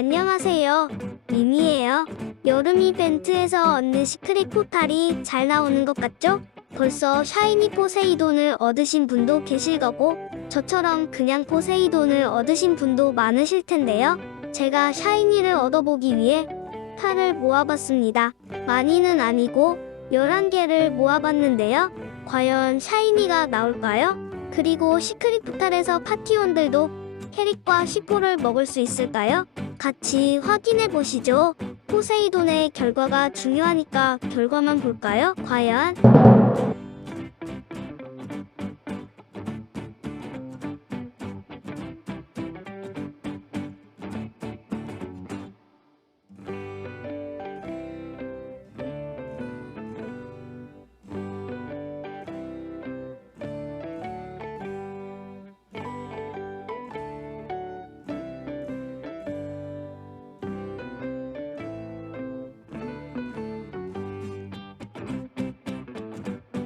안녕하세요. 미미예요. 여름 이벤트에서 얻는 시크릿 포탈이 잘 나오는 것 같죠? 벌써 샤이니 포세이돈을 얻으신 분도 계실 거고 저처럼 그냥 포세이돈을 얻으신 분도 많으실 텐데요. 제가 샤이니를 얻어보기 위해 탈을 모아봤습니다. 많이는 아니고 11개를 모아봤는데요. 과연 샤이니가 나올까요? 그리고 시크릿 포탈에서 파티원들도 캐릭과 시포를 먹을 수 있을까요? 같이 확인해 보시죠. 포세이돈의 결과가 중요하니까 결과만 볼까요? 과연?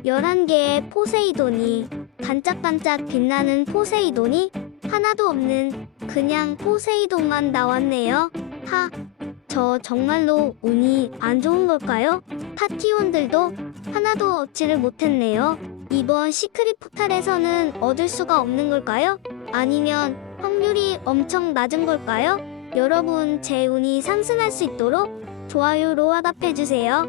열한 개의 포세이돈이 반짝반짝 빛나는 포세이돈이 하나도 없는 그냥 포세이돈만 나왔네요. 하, 저 정말로 운이 안 좋은 걸까요? 파티원들도 하나도 얻지를 못했네요. 이번 시크릿 포탈에서는 얻을 수가 없는 걸까요? 아니면 확률이 엄청 낮은 걸까요? 여러분 제 운이 상승할 수 있도록 좋아요로 화답해주세요.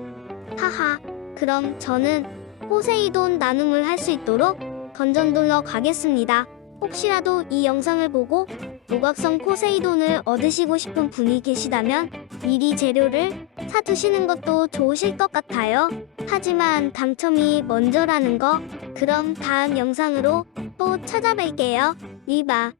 하하, 그럼 저는 포세이돈 나눔을 할 수 있도록 던전 돌러 가겠습니다. 혹시라도 이 영상을 보고 노각성 포세이돈을 얻으시고 싶은 분이 계시다면 미리 재료를 사두시는 것도 좋으실 것 같아요. 하지만 당첨이 먼저라는 거 그럼 다음 영상으로 또 찾아뵐게요. 리바